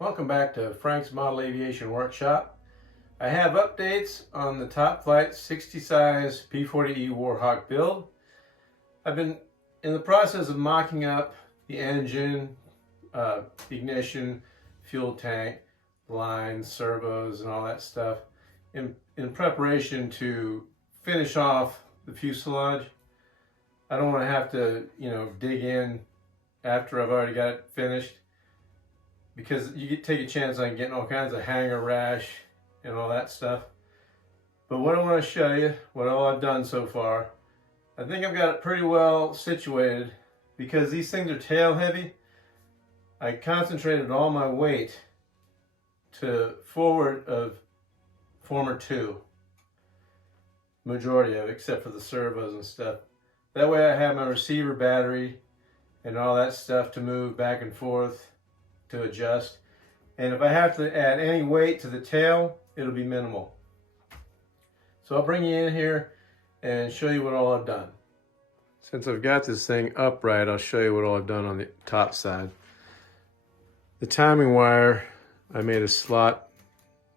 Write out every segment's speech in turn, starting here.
Welcome back to Frank's Model Aviation Workshop. I have updates on the Top Flite 60 size P-40E Warhawk build. I've been in the process of mocking up the engine, ignition, fuel tank, lines, servos, and all that stuff in preparation to finish off the fuselage. I don't want to have to, dig in after I've already got it finished, because you take a chance on getting all kinds of hanger rash and all that stuff. But what I want to show you, what all I've done so far, I think I've got it pretty well situated. Because these things are tail heavy, I concentrated all my weight to forward of former 2. Majority of it, except for the servos and stuff. That way I have my receiver battery and all that stuff to move back and forth to adjust. And if I have to add any weight to the tail, it'll be minimal. So I'll bring you in here and show you what all I've done. Since I've got this thing upright, I'll show you what all I've done on the top side. The timing wire, I made a slot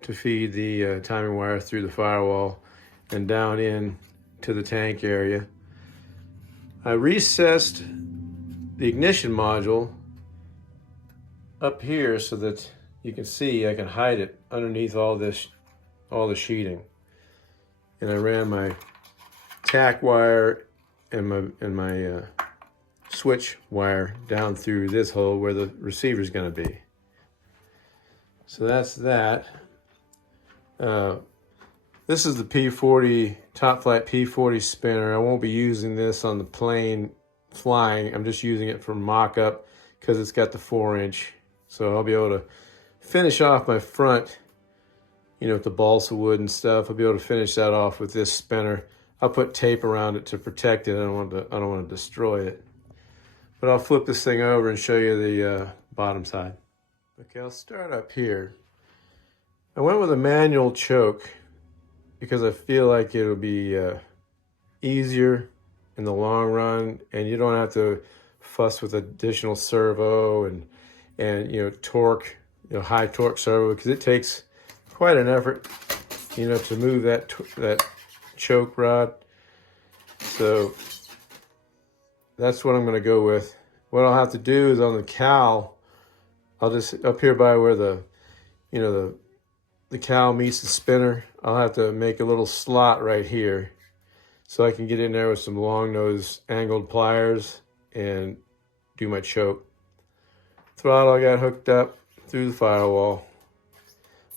to feed the timing wire through the firewall and down in to the tank area. I recessed the ignition module up here so that you can see I can hide it underneath all the sheeting. And I ran my tack wire and my switch wire down through this hole where the receiver is going to be. So that's that. This is the P-40 Top Flite P-40 spinner. I won't be using this on the plane flying. I'm just using it for mock-up because it's got the 4-inch. So I'll be able to finish off my front, with the balsa wood and stuff. I'll be able to finish that off with this spinner. I'll put tape around it to protect it. I don't want to destroy it. But I'll flip this thing over and show you the bottom side. Okay, I'll start up here. I went with a manual choke because I feel like it'll be easier in the long run, and you don't have to fuss with additional servo and torque, high torque servo, because it takes quite an effort, to move that choke rod. So that's what I'm going to go with. What I'll have to do is on the cowl, I'll just up here by where the cowl meets the spinner, I'll have to make a little slot right here so I can get in there with some long nose angled pliers and do my choke. Throttle I got hooked up through the firewall.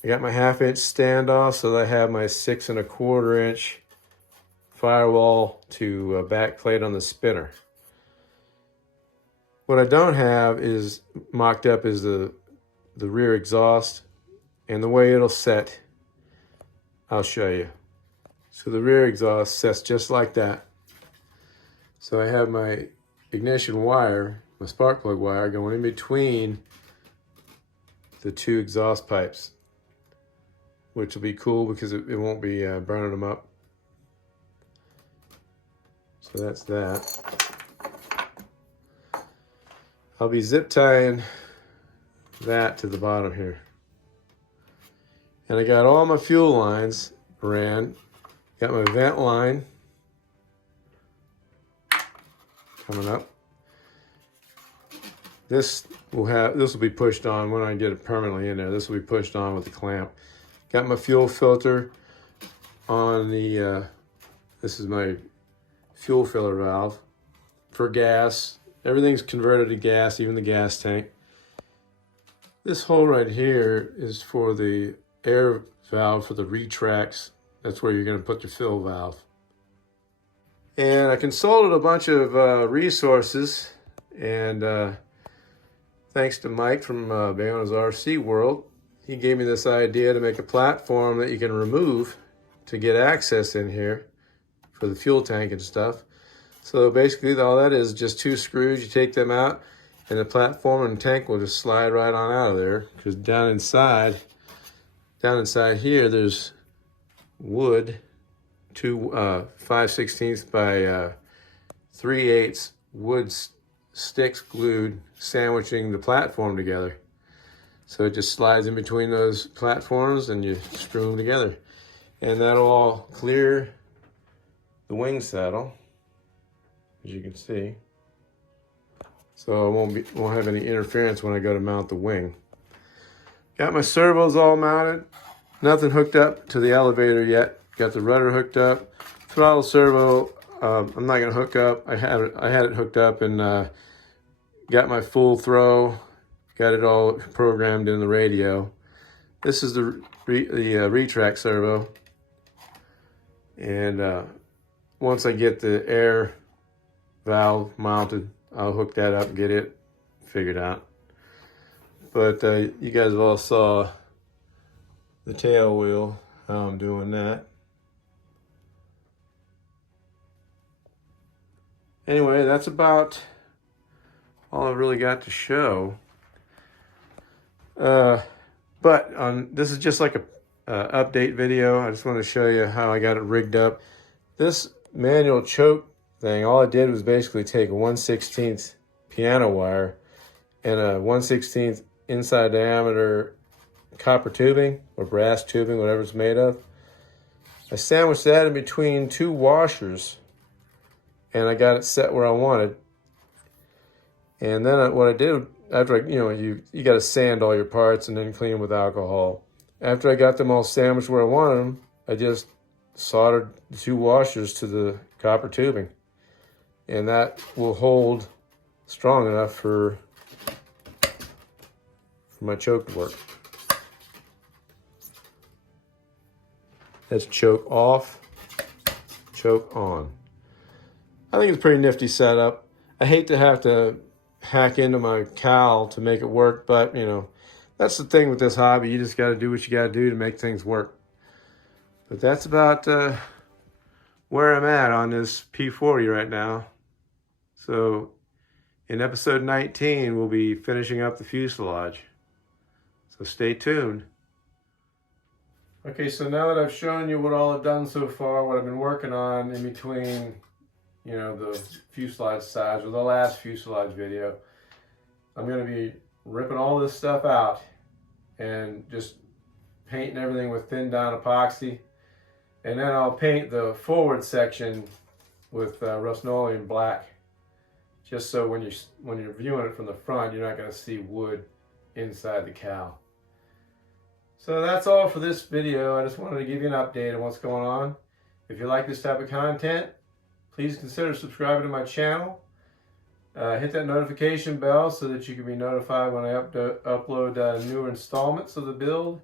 I got my 1/2-inch standoff so that I have my 6 1/4 inch firewall to back plate on the spinner. What I don't have is mocked up is the rear exhaust, and the way it'll set, I'll show you. So the rear exhaust sets just like that. So I have my ignition wire, my spark plug wire, going in between the 2 exhaust pipes, which will be cool because it won't be burning them up. So that's that. I'll be zip tying that to the bottom here. And I got all my fuel lines ran. Got my vent line coming up. This will be pushed on when I get it permanently in there. This will be pushed on with the clamp. Got my fuel filter on the, this is my fuel filler valve for gas. Everything's converted to gas, even the gas tank. This hole right here is for the air valve for the retracts. That's where you're going to put the fill valve. And I consulted a bunch of resources, and thanks to Mike from Bayona's RC World, he gave me this idea to make a platform that you can remove to get access in here for the fuel tank and stuff. So basically all that is just 2 screws. You take them out and the platform and tank will just slide right on out of there, because down inside here there's wood, 2 5/16 by 3/8 wood sticks glued, sandwiching the platform together. So it just slides in between those platforms and you screw them together. And that'll all clear the wing saddle, as you can see. So it won't have any interference when I go to mount the wing. Got my servos all mounted. Nothing hooked up to the elevator yet. Got the rudder hooked up. Throttle servo, I'm not gonna hook up. I had it hooked up and got my full throw. Got it all programmed in the radio. This is the retract servo. And once I get the air valve mounted, I'll hook that up and get it figured out. But you guys all saw the tail wheel, how I'm doing that. Anyway, that's about all I've really got to show. But this is just like a update video. I just want to show you how I got it rigged up. This manual choke thing, all I did was basically take a 1/16 piano wire and a 1/16 inside diameter copper tubing or brass tubing, whatever it's made of. I sandwiched that in between two washers and I got it set where I wanted. And then what I did, after you got to sand all your parts and then clean them with alcohol. After I got them all sandwiched where I wanted them, I just soldered the two washers to the copper tubing. And that will hold strong enough for my choke to work. That's choke off, choke on. I think it's a pretty nifty setup. I hate to have to hack into my cowl to make it work, but that's the thing with this hobby. You just got to do what you got to do to make things work. But that's about where I'm at on this P-40 right now. So in episode 19, we'll be finishing up the fuselage. So stay tuned. Okay, so now that I've shown you what all I've done so far, what I've been working on in between the fuselage sides, or the last fuselage video, I'm going to be ripping all this stuff out and just painting everything with thin down epoxy. And then I'll paint the forward section with Rust-Oleum black, just so when you're viewing it from the front, you're not going to see wood inside the cowl. So that's all for this video. I just wanted to give you an update on what's going on. If you like this type of content, please consider subscribing to my channel. Hit that notification bell so that you can be notified when I upload newer installments of the build,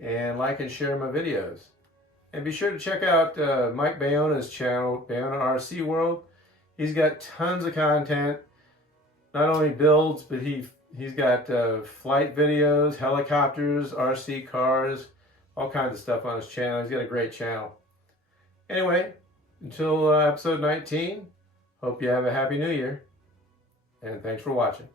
and like and share my videos. And be sure to check out Mike Bayona's channel, Bayona RC World. He's got tons of content, not only builds, but he's got flight videos, helicopters, RC cars, all kinds of stuff on his channel. He's got a great channel. Anyway, until episode 19, hope you have a happy new year, and thanks for watching.